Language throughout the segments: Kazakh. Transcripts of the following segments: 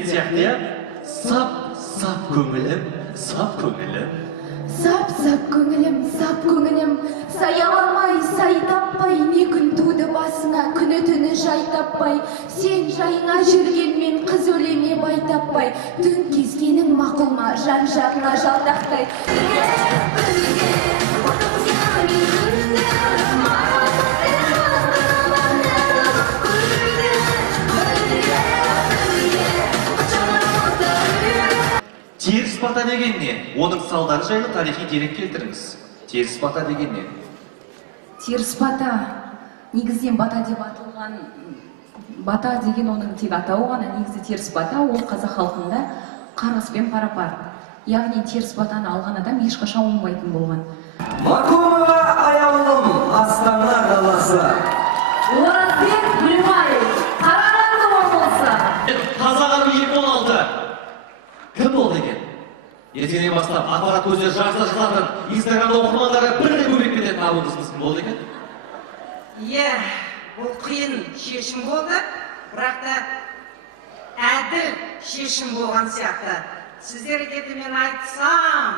деген сияқты, я? Сап көңілім, сап көңілім. Сап көңілім, сая алмай, сай таппай, не күн туды басына, күні түні жай таппай, сен жайыңа жүргенмен қыз өлеме бай таппай, түн кезгенің мақұл ма, жан жағыңа жалтақтай. Теріс бата деген не? Оның салдары жайлы тарихи дерек келтіріңіз. Теріс бата деген не? Теріс бата, негізден бата деп атылған, бата деген оның тек атауы ғана, негізі теріс бата ол қазақ халқында қарғыспен пара-пар. Яғни теріс батаны алған адам ешқашан оңбайтын болған. Макумова аяулым, Астана қаласы. Оразбек Гүлбаев, Қарағанды облысы. Қазақ армия 2016. Кім болды екен? Ертеңнен бастап ақпарат көздері жақсы жылардың Инстаграмда оқырмандары бірдей көбейіп кететін абыңыз кім болды екен? Бұл қиын шешім болды, бірақ та әділ шешім болған сияқты. Сіздерге де мен айтсам,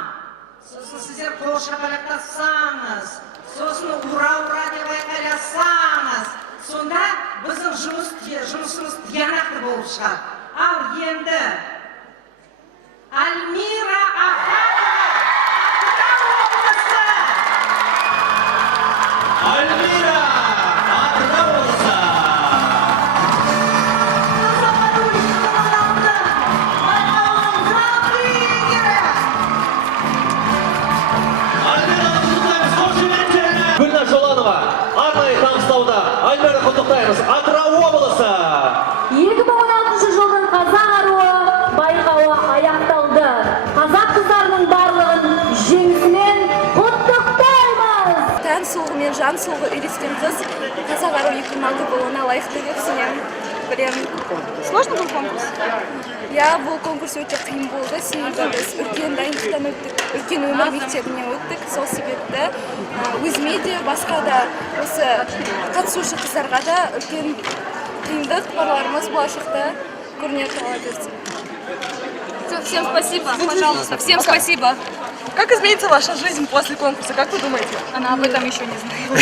сосын сіздер қол шапалақтасаңыз, сосын ура деп айқайласаңыз, сонда біздің жұмысымыз тиянақты болып шығар. Ал енді Альмира Аханова, Альмира Аханова. Гүлнар Жоланова, арнайы Маңғыстауда Альмира құттықтаймыз. Атырау облысы. 2016 жылдың қазақ аруы байқауы аяқталды. Қазақ қыздарының барлығын жеңісімен құттықтаймыз. Тән сұлуы жан сұлуы үйлескен қыз қазақ аруы 2016 болуына лайықты деп сенемін. Сложно был конкурс? Бұл конкурс өте қиын болды, себебі біз үлкен дайындықтан өттік, үлкен өмір мектебінен өттік. Сол себепті өзіме де, басқа да осы қатысушы қыздарға да үлкен қиындық барларымыз болашақта көрінер қала берсін. Всем спасибо, пожалуйста, всем спасибо. Как изменится ваша жизнь после конкурса, как вы думаете? Она об этом еще не знает.